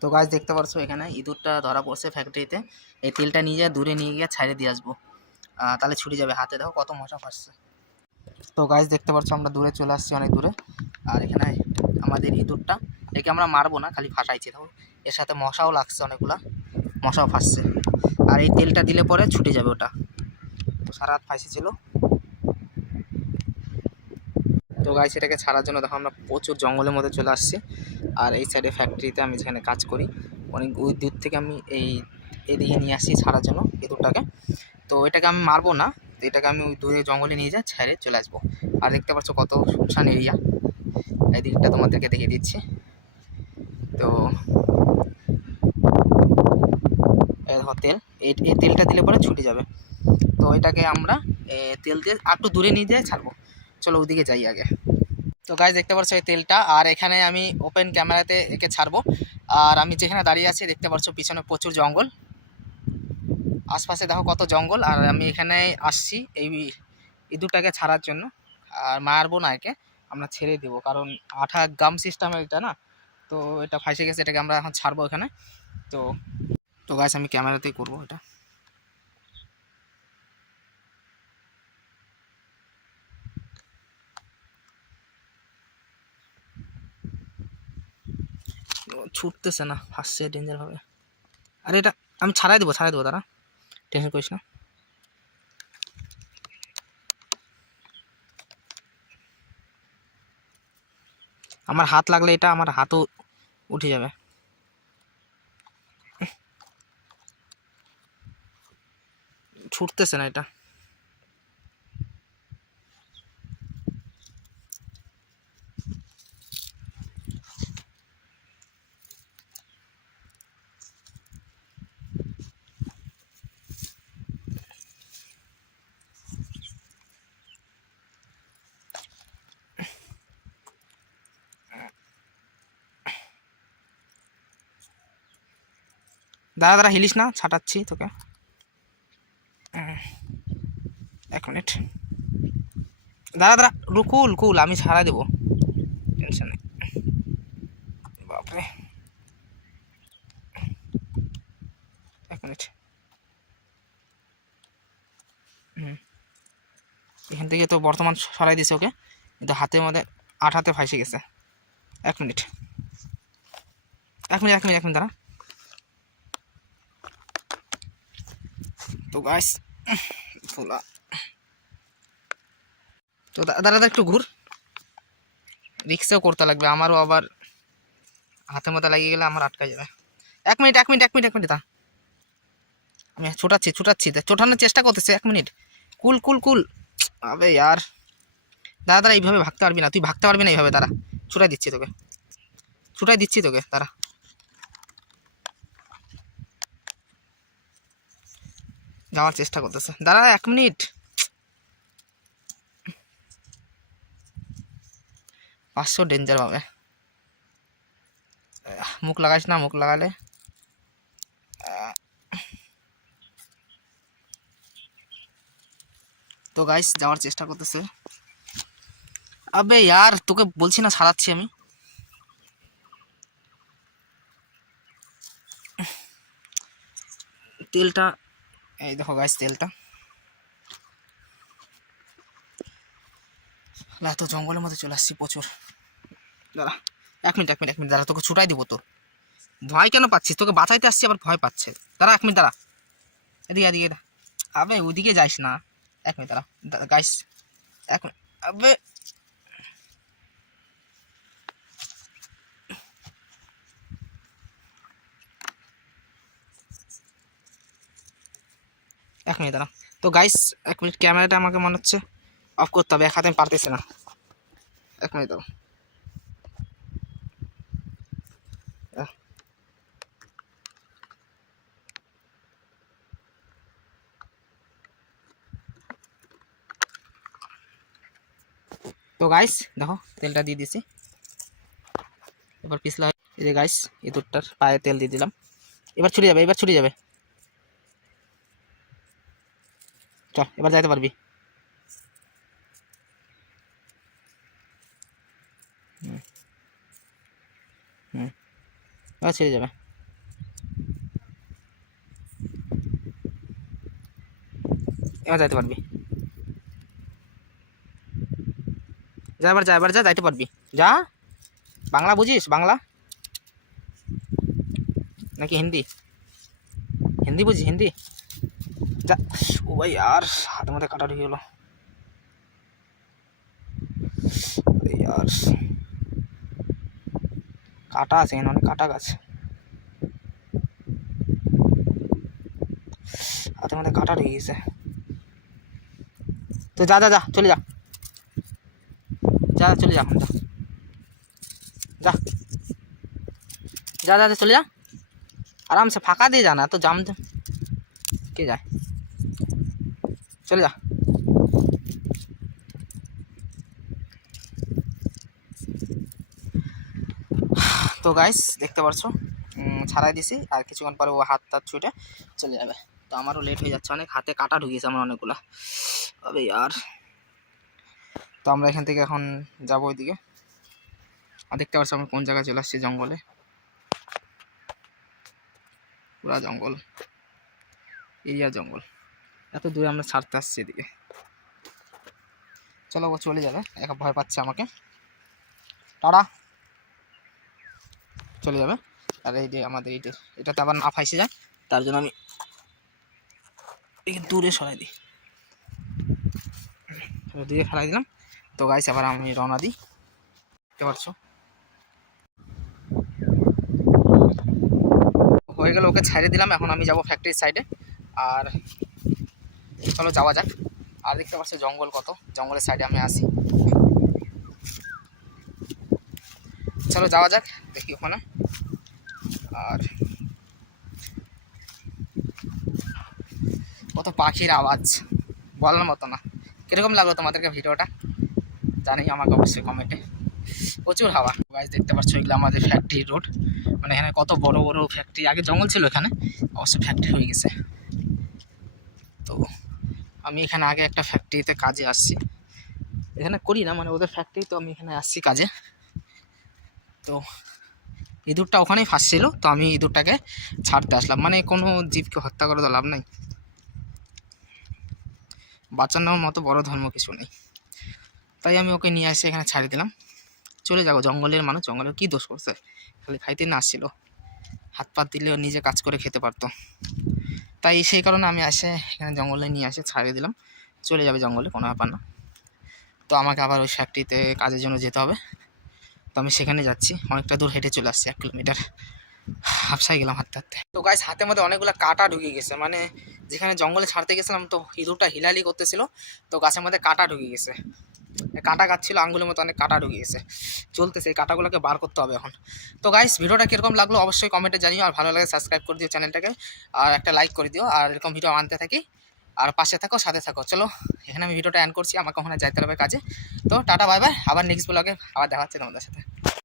তো গাছ দেখতে পাচ্ছ এখানে ইঁদুরটা ধরা পড়ছে ফ্যাক্টরিতে। এই তেলটা নিয়ে যায় দূরে নিয়ে গিয়ে ছাইড়ে দিয়ে আসবো, তাহলে ছুটে যাবে। হাতে দেখো কত মশা ফাঁসছে। তো গাছ দেখতে পাচ্ছ আমরা দূরে চলে আসছি, অনেক দূরে। আর এখানে আমাদের ইঁদুরটা, একে আমরা মারবো না, খালি ফাঁসাইছি। দেখো এর সাথে মশাও লাগছে, অনেকগুলা মশাও ফাঁসছে। আর এই তেলটা দিলে পরে ছুটে যাবে ওটা। তো সারা রাত ফাঁসি ছিল। তো গাছ এটাকে ছাড়ার জন্য দেখো আমরা প্রচুর জঙ্গলের মধ্যে চলে আসছি। আর এই সাইডে ফ্যাক্টরিতে আমি যেখানে কাজ করি, অনেক ওই দূর থেকে আমি এদিকে নিয়ে আসছি ছাড়ার জন্য ইঁদুরটাকে। তো এটাকে আমি মারবো না, এটাকে আমি ওই দূরে জঙ্গলে নিয়ে যাই, ছেড়ে চলে আসবো। আর দেখতে পাচ্ছ কত শুনশান এরিয়া, এই দিকটা তোমাদেরকে দেখিয়ে দিচ্ছি। তো দেখো তেল, এই তেলটা দিলে পরে ছুটে যাবে। তো এটাকে আমরা তেল দিয়ে একটু দূরে নিয়ে যাই ছাড়বো। চলো ওইদিকে যাই আগে। তো গাইস দেখতে পাচ্ছ এই তেলটা, আর এখানে আমি ওপেন ক্যামেরাতে একে ছাড়বো। আর আমি যেখানে দাঁড়িয়ে আছি দেখতে পাচ্ছ পিছনে প্রচুর জঙ্গল, আশপাশে দেখো কত জঙ্গল। আর আমি এখানে আসছি এই ইঁদুরটাকে ছাড়ার জন্য। আর মারবো না একে, আমরা ছেড়ে দেবো, কারণ আঠা গাম সিস্টেমের এটা না। তো এটা ফাঁসে গেছে, এটাকে আমরা এখন ছাড়বো এখানে। তো তো গাইস আমি ক্যামেরাতেই করবো এটা। ছুটতেছে না, ফাঁসছে ডেঞ্জার ভাবে। আরে এটা আমি ছাড়াই দেবো দাঁড়া, টেনশন করিস না। আমার হাত লাগলে এটা আমার হাতও উঠে যাবে। ছুটতেছে না এটা। দাঁড়া হিলিস না, ছাটাচ্ছি তোকে। 1 মিনিট দাঁড়া, কুল আমি ছাড়া দেবো, টেনশন নেই। বাপরে 1 মিনিট। এখান থেকে তো বর্তমান সরাই দিছে ওকে, কিন্তু হাতের মধ্যে আঠাতে ফাঁসে গেছে। 1 মিনিট দাঁড়া। তো গাইস ফুলা, তো দাঁড়া একটু ঘুর, রিক্সেও করতে লাগবে আমারও, আবার হাতের মধ্যে লাগিয়ে গেলে আমার আটকা যাবে। 1 মিনিট দা, আমি ছোটাচ্ছি ছোটানোর চেষ্টা করতেছি। 1 মিনিট, কুল। আবে यार দাঁড়া এইভাবে ভাগতে পারবি না, তুই ভাগতে পারবি না এইভাবে। দাঁড়া ছুটাই দিচ্ছি তোকে দাঁড়া। যাওয়ার চেষ্টা করতেছে, দাঁড়া 1 মিনিট। 500 ডেঞ্জার পাবে। মুখ লাগাইস না, মুখ লাগালে তো গাইস যাওয়ার চেষ্টা করতেছে। আবে यार তোকে বলছি না ছাড়াচ্ছি আমি। তেলটা এই দেখো গাইস, তেলটা তো জঙ্গলের মধ্যে চলে আসছি প্রচুর। দাঁড়া 1 মিনিট দাঁড়া, তোকে ছুটাই দিব। তো ভয় কেন পাচ্ছিস? তোকে বাঁচাইতে আসছি আবার ভয় পাচ্ছে। দাঁড়া 1 মিনিট দাঁড়া, এদিকে আবে ওইদিকে যাইস না। 1 মিনিট দাঁড়া গাইস, 1 মিনিট। আবে 1 মিনিট দাঁড়া। তো গাইস 1 মিনিট, ক্যামেরাটা আমাকে মনে হচ্ছে অফ করতে হবে, এক হাতে আমি পারতেছি না। 1 মিনিট দাঁড়া। তো গাইস দেখো তেলটা দিয়ে দিছি, এবার পিছলা। এই যে গাইস ইঁদুরটার পায়ে তেল দিয়ে দিলাম, এবার ছুটে যাবে। চল এবার যাইতে পারবি। এবার ছেড়ে যাবে। এবার যাইতে পারবি, যা এবার যা, এবার যা, যাইতে পারবি, যা। বাংলা বুঝিস? বাংলা নাকি হিন্দি? হিন্দি বুঝিস? হিন্দি যা। ও ভাই আর হাতের মধ্যে কাটা ঢুকে গেলো আর, কাটা আছে এখানে, অনেক কাটা গাছ, হাতের মধ্যে কাটা ঢুকে গেছে। তো যা যা যা, চলে যা, যা চলে যা, যা যা যা যা, চলে যা, আরামসে ফাঁকা দিয়ে যা না, তো জাম কে যায়, চলে যা। তো গাইস দেখতে পারছো ছাড়াই দিছি, আর কিছুক্ষণ পরে ও হাত টাত ছুটে চলে যাবে। তো আমারও লেট হয়ে যাচ্ছে অনেক, হাতে কাটা ঢুকিয়েছে আমার অনেকগুলা, তবে আর। তো আমরা এখান থেকে এখন যাবো ওইদিকে। আর দেখতে পাচ্ছি আমরা কোন জায়গায় চলে আসছি, জঙ্গলে, পুরা জঙ্গল এরিয়া, জঙ্গল, এত দূরে আমরা ছাড়তে আসছি এদিকে। চলো ও চলে যাবে, এক ভয় পাচ্ছে আমাকে, টাটা, চলে যাবে। আর এই যে আমাদের এটাতে আবার না ফাইসে যায়, তার জন্য আমি দূরে সরাই দিই, দূরে ফেলাই দিলাম। তো গাইস আবার আমি রওনা দিই, দেখতে পারছো হয়ে গেল, ওকে ছেড়ে দিলাম। এখন আমি যাব ফ্যাক্টরির সাইডে, আর চলো যাওয়া যাক। আর দেখতে পাচ্ছি জঙ্গল কত, জঙ্গলের সাইডে আমি আসি, চলো যাওয়া যাক, দেখি ওখানে। আর কত পাখির আওয়াজ, বলার মতো না। কীরকম লাগলো তোমাদেরকে ভিডিওটা জানি আমাকে অবশ্যই কমেন্টে। প্রচুর হাওয়া গাছ, দেখতে পাচ্ছ এগুলো আমাদের ফ্যাক্টরি রোড, মানে এখানে কত বড় বড় ফ্যাক্টরি, আগে জঙ্গল ছিল এখানে, অবশ্য ফ্যাক্টরি হয়ে গেছে। তো আমি এখানে আগে একটা ফ্যাক্টরিতে কাজে আসছি, এখানে করি না, মানে ওদের ফ্যাক্টরি, তো আমি এখানে আসছি কাজে। তো ইঁদুরটা ওখানেই ফাঁসছিল, তো আমি ইঁদুরটাকে ছাড়তে আসলাম, মানে কোনো জীবকে হত্যা করে তো লাভ নাই, বাঁচানোর মতো বড় ধর্ম কিছু নেই, তাই আমি ওকে নিয়ে আসি এখানে ছাড়িয়ে দিলাম। চলে যাবো, জঙ্গলের মানুষ, জঙ্গলের কী দোষ করছে, খালি খাইতে না আসছিল, হাত পাত দিলেও নিজে কাজ করে খেতে পারতো, তাই সেই কারণে আমি আসে এখানে জঙ্গলে নিয়ে আসে ছাড়িয়ে দিলাম। চলে যাবে জঙ্গলে, কোনো ব্যাপার না। তো আমাকে আবার ওই ফ্যাক্টরিতে কাজের জন্য যেতে হবে, তো আমি সেখানে যাচ্ছি, অনেকটা দূর হেঁটে চলে আসছি, 1 কিলোমিটার, হাফসাই গেলাম হাঁটতে হাঁটতে। তো গাইস হাতের মধ্যে অনেকগুলো কাটা ঢুকে গেছে, মানে যেখানে জঙ্গলে ছাড়তে গেছিলাম, তো ইঁদুরটা হিলালি করতেছিল, তো গাছের মধ্যে কাটা ঢুকে গেছে, কাটা গাছ ছিল, আঙ্গুলের মতো অনেক কাটা ঢুকে গেছে, চলতেছে, এই কাটাগুলোকে বার করতে হবে এখন। তো গাইস ভিডিওটা কীরকম লাগলো অবশ্যই কমেন্টে জানিও, আর ভালো লাগে সাবস্ক্রাইব করে দিও চ্যানেলটাকে, আর একটা লাইক করে দিও, আর এরকম ভিডিও আনতে থাকি, আর পাশে থাকো, সাথে থাকো। চলো এখানে আমি ভিডিওটা এন্ড করছি, আমাকে ওখানে যাইতে হবে কাজে। তো টাটা বাই বাই, আবার নেক্সট ব্লগে আবার দেখা হচ্ছে তোমাদের সাথে।